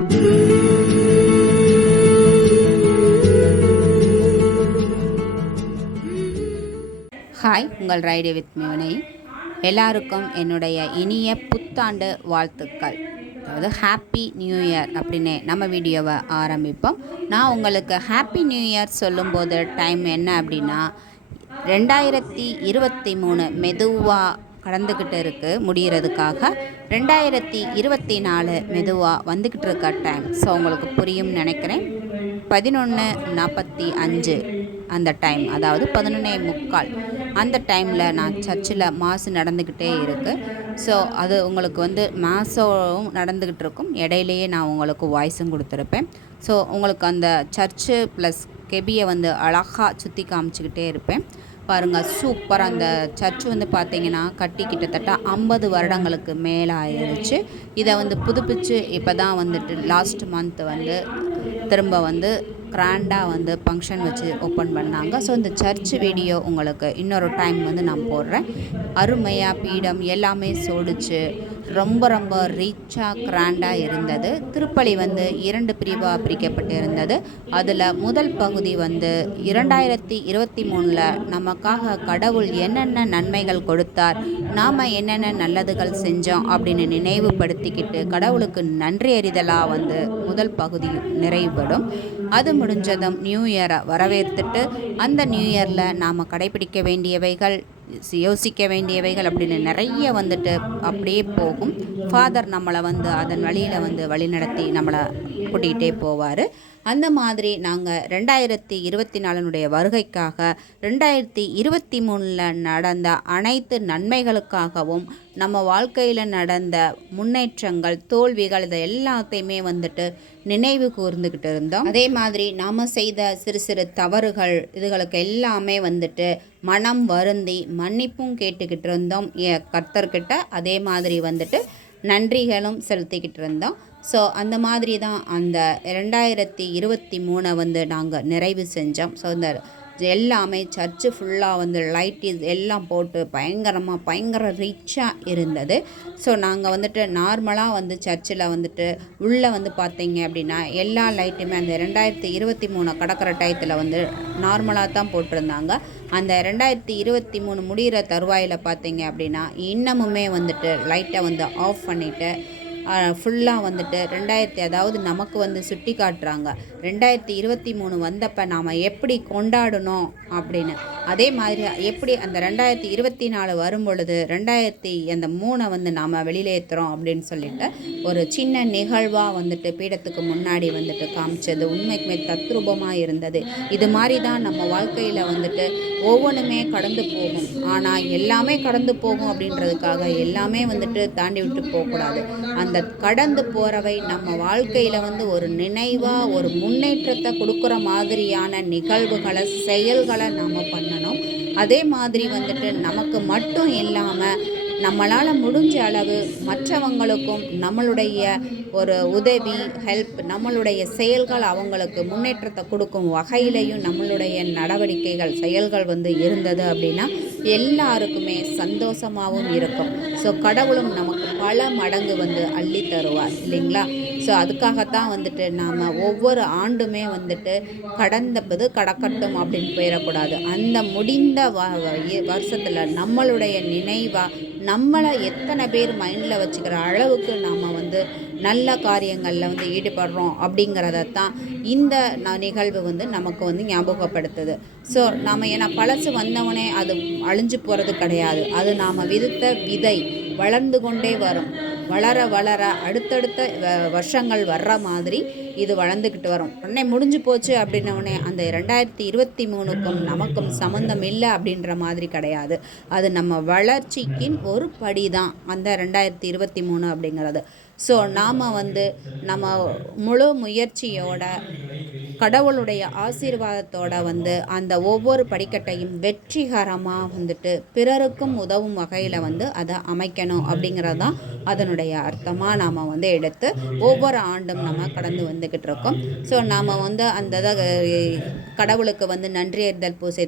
Hi, உங்கள் ride with மிவனை. எல்லாருக்கும் என்னுடைய இனிய புத்தாண்டு வாழ்த்துக்கள். அதாவது ஹாப்பி நியூ இயர் அப்படின்னு நம்ம வீடியோவை ஆரம்பிப்போம். நான் உங்களுக்கு ஹாப்பி நியூ இயர் சொல்லும்போது டைம் என்ன அப்படின்னா 2023 மெதுவாக கடந்துக்கிட்டு இருக்குது, முடிகிறதுக்காக 2024 மெதுவாக வந்துக்கிட்டு இருக்க டைம். ஸோ உங்களுக்கு புரியும் நினைக்கிறேன். 11:45 அந்த டைம், அதாவது 11:45 அந்த டைமில் நான் சர்ச்சில் மாசு நடந்துக்கிட்டே இருக்குது. ஸோ அது உங்களுக்கு மாசம் நடந்துக்கிட்டு இருக்கும். இடையிலேயே நான் உங்களுக்கு வாய்ஸும் கொடுத்துருப்பேன். ஸோ உங்களுக்கு அந்த சர்ச்சு ப்ளஸ் கெபியை அழகாக சுற்றி காமிச்சிக்கிட்டே இருப்பேன். பாருங்கள், சூப்பராக அந்த சர்ச் பார்த்திங்கன்னா கட்டி கிட்டத்தட்ட 50 வருடங்களுக்கு மேலே ஆயிடுச்சு. இதை புதுப்பிச்சு இப்போ தான் லாஸ்ட் மந்த் திரும்ப கிராண்டாக ஃபங்க்ஷன் வச்சு ஓப்பன் பண்ணாங்க. ஸோ இந்த சர்ச் வீடியோ உங்களுக்கு இன்னொரு டைம் நான் போடுறேன். அருமையாக பீடம் எல்லாமே சோடிச்சு ரொம்ப ரொம்ப ரீச்சாக கிராண்டாக இருந்தது. திருப்பலி 2 பிரிவாக பிரிக்கப்பட்டு இருந்தது. அதில் முதல் பகுதி 2023 நமக்காக கடவுள் என்னென்ன நன்மைகள் கொடுத்தார், நாம் என்னென்ன நல்லதுகள் செஞ்சோம் அப்படின்னு நினைவுபடுத்திக்கிட்டு கடவுளுக்கு நன்றி அறிதலாக முதல் பகுதி நிறைவுபடும். அது முடிஞ்சதும் நியூ இயரை வரவேற்றுட்டு அந்த நியூ இயரில் நாம் கடைபிடிக்க வேண்டியவைகள், யோசிக்க வேண்டியவைகள் அப்படின்னு நிறைய அப்படியே போகும். ஃபாதர் நம்மளை அதன் வழியில் வழிநடத்தி நம்மளை கூட்டிகிட்டே போவார். அந்த மாதிரி நாங்கள் 2024 வருகைக்காக 2023 நடந்த அனைத்து நன்மைகளுக்காகவும் நம்ம வாழ்க்கையில் நடந்த முன்னேற்றங்கள், தோல்விகள், இதை எல்லாத்தையுமே நினைவு கூர்ந்துக்கிட்டு இருந்தோம். அதே மாதிரி நாம் செய்த சிறு சிறு தவறுகள் இதுகளுக்கு எல்லாமே மனம் வருந்தி மன்னிப்பும் கேட்டுக்கிட்டு இருந்தோம் கர்த்தர்கிட்ட. அதே மாதிரி நன்றிகளும் செலுத்திக்கிட்டு இருந்தோம். ஸோ அந்த மாதிரி தான் அந்த 2023 நாங்கள் நிறைவு செஞ்சோம். ஸோ இந்த எல்லாமே சர்ச்சு ஃபுல்லாக லைட் எல்லாம் போட்டு பயங்கர ரிச்சாக இருந்தது. ஸோ நாங்கள் நார்மலாக சர்ச்சில் உள்ளே பார்த்தீங்க அப்படின்னா எல்லா லைட்டுமே அந்த 2023 கடற்கரை டயத்தில் நார்மலாக தான் போட்டிருந்தாங்க. அந்த 2023 முடிகிற தருவாயில் பார்த்தீங்க அப்படின்னா இன்னமுமே லைட்டை ஆஃப் பண்ணிவிட்டு ஃபுல்லாக 2000 அதாவது நமக்கு சுட்டி காட்டுறாங்க 2023 வந்தப்போ நாம் எப்படி கொண்டாடணும் அப்படின்னு. அதே மாதிரி எப்படி அந்த 2024 வரும் பொழுது 2003 நாம் வெளியிலேற்றுறோம் அப்படின்னு சொல்லிட்டு ஒரு சின்ன நிகழ்வாக பீடத்துக்கு முன்னாடி காமிச்சது உண்மைக்குமே தத்ரூபமாக இருந்தது. இது மாதிரி தான் நம்ம வாழ்க்கையில் ஒவ்வொன்றுமே கடந்து போகும். ஆனால் எல்லாமே கடந்து போகும் அப்படின்றதுக்காக எல்லாமே தாண்டி விட்டு போகக்கூடாது. அந்த கடந்து போகிறவை நம்ம வாழ்க்கையில் ஒரு நினைவாக ஒரு முன்னேற்றத்தை கொடுக்குற மாதிரியான நிகழ்வுகளை, செயல்களை நாம் பண்ணணும். அதே மாதிரி நமக்கு மட்டும் இல்லாமல் நம்மளால் முடிஞ்ச அளவு மற்றவங்களுக்கும் நம்மளுடைய ஒரு உதவி, ஹெல்ப், நம்மளுடைய செயல்கள் அவங்களுக்கு முன்னேற்றத்தை கொடுக்கும் வகையிலையும் நம்மளுடைய நடவடிக்கைகள், செயல்கள் இருந்தது அப்படின்னா எல்லாருக்குமே சந்தோஷமாகவும் இருக்கும். ஸோ கடவுளும் நமக்கு பல மடங்கு அள்ளி தருவார் இல்லைங்களா? ஸோ அதுக்காகத்தான் நாம் ஒவ்வொரு ஆண்டுமே கடந்தது கடக்கட்டும் அப்படின்னு போயிடக்கூடாது. அந்த முடிந்த வருஷத்தில் நம்மளுடைய நினைவாக நம்மளை எத்தனை பேர் மைண்டில் வச்சுக்கிற அளவுக்கு நாம் நல்ல காரியங்களில் ஈடுபடுறோம் அப்படிங்கிறதான் இந்த நிகழ்வு நமக்கு ஞாபகப்படுத்துது. ஸோ நாம் ஏன்னா பழசு வந்தவனே அது அழிஞ்சு போகிறது கிடையாது. அது நாம் விதைத்த விதை வளர்ந்து கொண்டே வரும். வளர வளர அடுத்தடுத்த வருஷங்கள் வர்ற மாதிரி இது வளர்ந்துக்கிட்டு வரும். உடனே முடிஞ்சு போச்சு அப்படின்னோடனே அந்த 2023க்கும் நமக்கும் சம்மந்தம் இல்லை அப்படின்ற மாதிரி கிடையாது. அது நம்ம வளர்ச்சிக்கின் ஒரு படி தான் அந்த 2023 அப்படிங்கிறது. ஸோ நாம் நம்ம முழு முயற்சியோட கடவுளுடைய ஆசீர்வாதத்தோட வந்து அந்த ஒவ்வொரு படிக்கட்டையும் வெற்றிகரமாக வந்துட்டு பிறருக்கும் உதவும் வகையில் வந்து அதை அமைக்கணும் அப்படிங்கிறது தான் அதனுடைய அர்த்தமாக நாம் வந்து எடுத்து ஒவ்வொரு ஆண்டும் நம்ம கடந்து வந்துக்கிட்டு இருக்கோம். ஸோ நாம் வந்து அந்த கடவுளுக்கு வந்து நன்றியறிதல் பூசை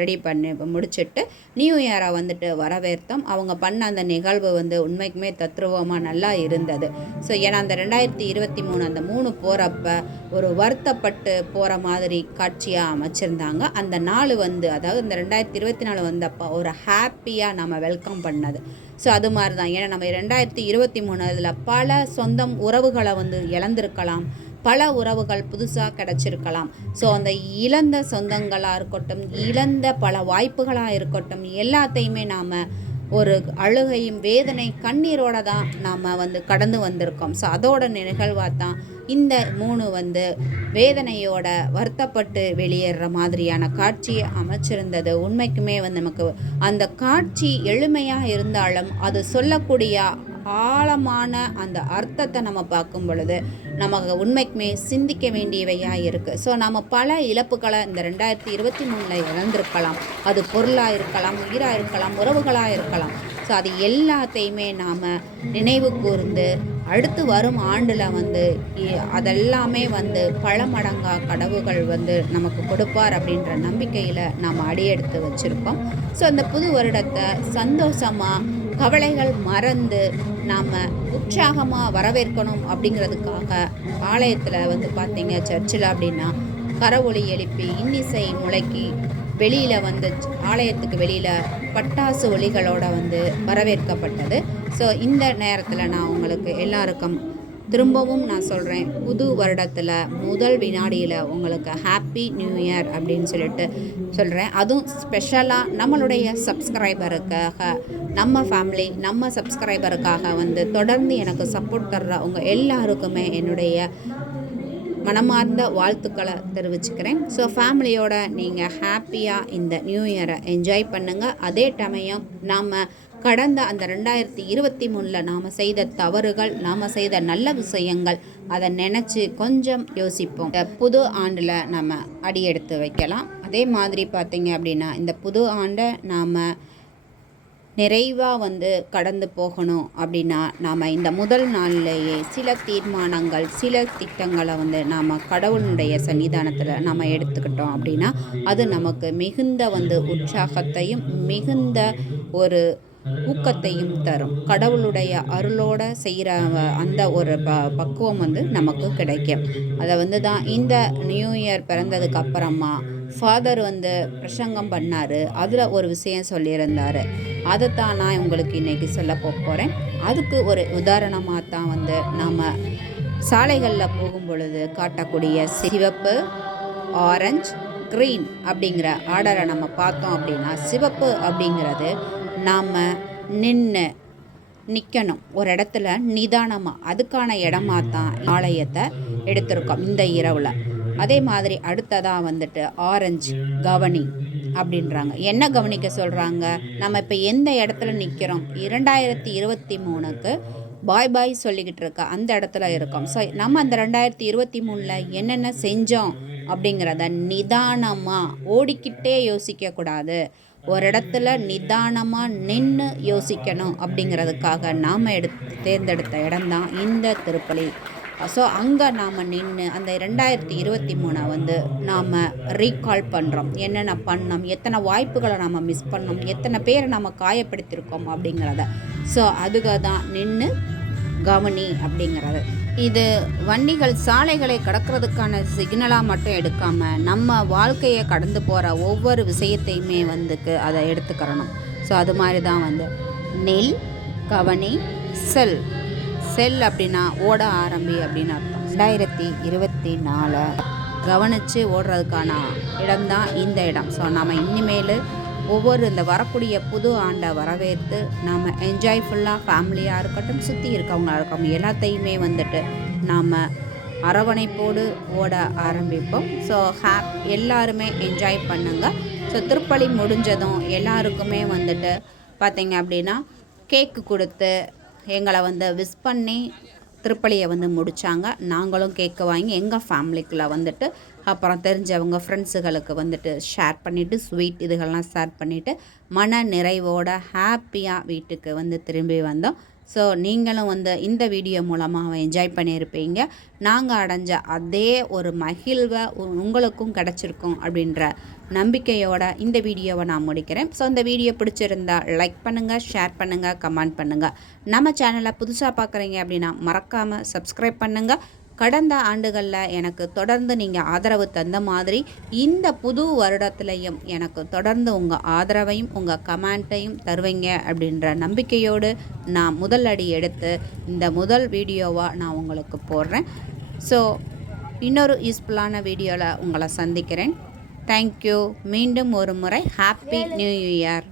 ரெடி பண்ணி முடிச்சுட்டு நியூ இயரை வந்துட்டு வரவேற்றோம். அவங்க பண்ண அந்த நிகழ்வு வந்து உண்மைக்குமே தத்ரூபமாக நல்லா இருந்தது. ஸோ ஏன்னா அந்த 2023 அந்த 3 போகிறப்ப ஒரு வருத்தப்பட்டு போகிற மாதிரி காட்சியாக அமைச்சிருந்தாங்க. அந்த நாள் வந்து அதாவது இந்த 2024 வந்தப்போ ஒரு ஹாப்பியாக நம்ம வெல்கம் பண்ணது. ஸோ அது மாதிரி தான். ஏன்னா நம்ம 2023 அதில் பல சொந்தம் உறவுகளை வந்து இழந்திருக்கலாம், பல உறவுகள் புதுசாக கிடச்சிருக்கலாம். ஸோ அந்த இழந்த சொந்தங்களாக இருக்கட்டும், இழந்த பல வாய்ப்புகளாக இருக்கட்டும், எல்லாத்தையுமே நாம் ஒரு அழுகையும் வேதனை கண்ணீரோடு தான் நாம் வந்து கடந்து வந்திருக்கோம். ஸோ அதோட நிகழ்வாக தான் இந்த 3 வந்து வேதனையோட வருத்தப்பட்டு வெளியேற மாதிரியான காட்சியை அமைச்சிருந்தது. உண்மைக்குமே வந்து நமக்கு அந்த காட்சி எளிமையாக இருந்தாலும் அது சொல்லக்கூடிய ஆழமான அந்த அர்த்தத்தை நம்ம பார்க்கும் பொழுது நமக்கு உண்மைக்குமே சிந்திக்க வேண்டியவையாக இருக்குது. ஸோ நம்ம பல இழப்புகளை இந்த 2023 இழந்திருக்கலாம். அது பொருளாக இருக்கலாம், உயிராக இருக்கலாம், உறவுகளாக இருக்கலாம். ஸோ அது எல்லாத்தையுமே நாம் நினைவு கூர்ந்து அடுத்து வரும் ஆண்டில் வந்து அதெல்லாமே வந்து பல மடங்காக கடவுள்கள் வந்து நமக்கு கொடுப்பார் அப்படின்ற நம்பிக்கையில் நாம் அடியெடுத்து வச்சுருக்கோம். ஸோ அந்த புது வருடத்தை சந்தோஷமாக கவலைகள் மறந்து நாம் உற்சாகமாக வரவேற்கணும் அப்படிங்கிறதுக்காக ஆலயத்தில் வந்து பார்த்திங்க சர்ச்சில் அப்படின்னா கரவொலி எழுப்பி இன்னிசை முழக்கி வெளியில் வந்து ஆலயத்துக்கு வெளியில் பட்டாசு ஒலிகளோடு வந்து வரவேற்கப்பட்டது. ஸோ இந்த நேரத்தில் நான் உங்களுக்கு எல்லாருக்கும் திரும்பவும் நான் சொல்கிறேன், புது வருடத்தில் முதல் வினாடியில் உங்களுக்கு ஹாப்பி நியூ இயர் அப்படின்னு சொல்லிட்டு சொல்கிறேன். அதுவும் ஸ்பெஷலாக நம்மளுடைய சப்ஸ்கிரைபருக்காக, நம்ம ஃபேமிலி நம்ம சப்ஸ்கிரைபருக்காக வந்து தொடர்ந்து எனக்கு சப்போர்ட் தர்ற உங்கள் எல்லாருக்குமே என்னுடைய மனமார்ந்த வாழ்த்துக்களை தெரிவிச்சுக்கிறேன். ஸோ ஃபேமிலியோட நீங்கள் ஹாப்பியாக இந்த நியூ இயரை என்ஜாய் பண்ணுங்கள். அதே சமயம் நாம் கடந்த அந்த 2023 நாம் செய்த தவறுகள், நாம் செய்த நல்ல விஷயங்கள் அதை நினச்சி கொஞ்சம் யோசிப்போம். இந்த புது ஆண்டில் நம்ம அடியெடுத்து வைக்கலாம். அதே மாதிரி பார்த்திங்க அப்படின்னா இந்த புது ஆண்டை நாம் நிறைவாக வந்து கடந்து போகணும் அப்படின்னா நாம் இந்த முதல் நாள்லேயே சில தீர்மானங்கள், சில திட்டங்களை வந்து நாம் கடவுளுடைய சன்னிதானத்தில் நாம் எடுத்துக்கிட்டோம் அப்படின்னா அது நமக்கு மிகுந்த வந்து உற்சாகத்தையும் மிகுந்த ஒரு ஊக்கத்தையும் தரும். கடவுளுடைய அருளோட செய்கிற அந்த ஒரு பக்குவம் வந்து நமக்கு கிடைக்கும். அதை வந்து தான் இந்த நியூ இயர் பிறந்ததுக்கு அப்புறமா ஃபாதர் வந்து பிரசங்கம் பண்ணார். அதில் ஒரு விஷயம் சொல்லியிருந்தார். அதைத்தான் நான் உங்களுக்கு இன்றைக்கி சொல்ல போகிறேன். அதுக்கு ஒரு உதாரணமாக தான் வந்து நாம் சாலைகளில் போகும் பொழுது காட்டக்கூடிய சிவப்பு, ஆரஞ்சு, க்ரீன் அப்படிங்கிற ஆர்டரை நம்ம பார்த்தோம் அப்படின்னா சிவப்பு அப்படிங்கிறது நாம் நிற்கணும் ஒரு இடத்துல நிதானமாக, அதுக்கான இடமா தான் ஆலயத்தை எடுத்திருக்கோம் இந்த இரவில். அதே மாதிரி அடுத்ததாக வந்துட்டு ஆரஞ்சு கவனி அப்படின்றாங்க. என்ன கவனிக்க சொல்கிறாங்க? நம்ம இப்போ எந்த இடத்துல நிற்கிறோம், 2023க்கு பாய் பாய் சொல்லிக்கிட்டு இருக்க அந்த இடத்துல இருக்கோம். ஸோ நம்ம அந்த 2023 என்னென்ன செஞ்சோம் அப்படிங்கிறத நிதானமாக ஓடிக்கிட்டே யோசிக்கக்கூடாது. ஒரு இடத்துல நிதானமாக நின்று யோசிக்கணும் அப்படிங்கிறதுக்காக நாம் தேர்ந்தெடுத்த இடம்தான் இந்த திருப்பலி. ஸோ அங்கே நாம் நின்று அந்த 2023 வந்து நாம் ரீகால் பண்ணுறோம். என்னென்ன பண்ணோம், எத்தனை வாய்ப்புகளை நாம் மிஸ் பண்ணோம், எத்தனை பேரை நம்ம காயப்படுத்தியிருக்கோம் அப்படிங்கிறத. ஸோ அதுக்காக தான் நின்று கவனி அப்படிங்கிறது. இது வண்டிகள் சாலைகளை கடக்கிறதுக்கான சிக்னலாக மட்டும் எடுக்காமல் நம்ம வாழ்க்கையை கடந்து போகிற ஒவ்வொரு விஷயத்தையுமே வந்துக்கு அதை எடுத்துக்கிறணும். ஸோ அது மாதிரி தான் வந்து நெல், கவனி, செல் அப்படின்னா ஓட ஆரம்பி அப்படின்னு அர்த்தம். 2024 கவனித்து ஓடுறதுக்கான இடம்தான் இந்த இடம். ஸோ நாம் இனிமேல் ஒவ்வொரு இந்த வரக்கூடிய புது ஆண்டை வரவேற்று நாம் என்ஜாய்ஃபுல்லாக ஃபேமிலியாக இருக்கட்டும், சுற்றி இருக்கவங்களாக இருக்கட்டும், எல்லாத்தையுமே வந்துட்டு நாம் அரவணைப்போடு ஓட ஆரம்பிப்போம். ஸோ எல்லாருமே என்ஜாய் பண்ணுங்கள். ஸோ திருப்பலி முடிஞ்சதும் எல்லாருக்குமே வந்துட்டு பார்த்திங்க அப்படின்னா கேக்கு கொடுத்து எங்களை வந்து விஷ் பண்ணி திருப்பலியை வந்து முடித்தாங்க. நாங்களும் கேக்கு வாங்கி எங்கள் ஃபேமிலிக்குள்ளே வந்துட்டு அப்புறம் தெரிஞ்சவங்க ஃப்ரெண்ட்ஸுகளுக்கு வந்துட்டு ஷேர் பண்ணிவிட்டு ஸ்வீட் இதுகள்லாம் ஷேர் பண்ணிவிட்டு மன நிறைவோட ஹாப்பியாக வீட்டுக்கு வந்து திரும்பி வந்தோம். ஸோ நீங்களும் வந்து இந்த வீடியோ மூலமாக என்ஜாய் பண்ணியிருப்பீங்க. நாங்கள் அடைஞ்ச அதே ஒரு மகிழ்வை உங்களுக்கும் கிடச்சிருக்கும் அப்படின்ற நம்பிக்கையோட இந்த வீடியோவை நான் முடிக்கிறேன். ஸோ இந்த வீடியோ பிடிச்சிருந்தா லைக் பண்ணுங்கள், ஷேர் பண்ணுங்கள், கமெண்ட் பண்ணுங்கள். நம்ம சேனலை புதுசாக பார்க்குறீங்க அப்படின்னா மறக்காமல் சப்ஸ்கிரைப் பண்ணுங்கள். கடந்த ஆண்டுகளில் எனக்கு தொடர்ந்து நீங்கள் ஆதரவு தந்த மாதிரி இந்த புது வருடத்துலையும் எனக்கு தொடர்ந்து உங்கள் ஆதரவையும் உங்கள் கமெண்ட்டையும் தருவீங்க அப்படின்ற நம்பிக்கையோடு நான் முதல் அடி எடுத்து இந்த முதல் வீடியோவாக நான் உங்களுக்கு போடுறேன். ஸோ இன்னொரு யூஸ்ஃபுல்லான வீடியோவில் உங்களை சந்திக்கிறேன். தேங்க்யூ. மீண்டும் ஒரு முறை ஹாப்பி நியூ இயர்.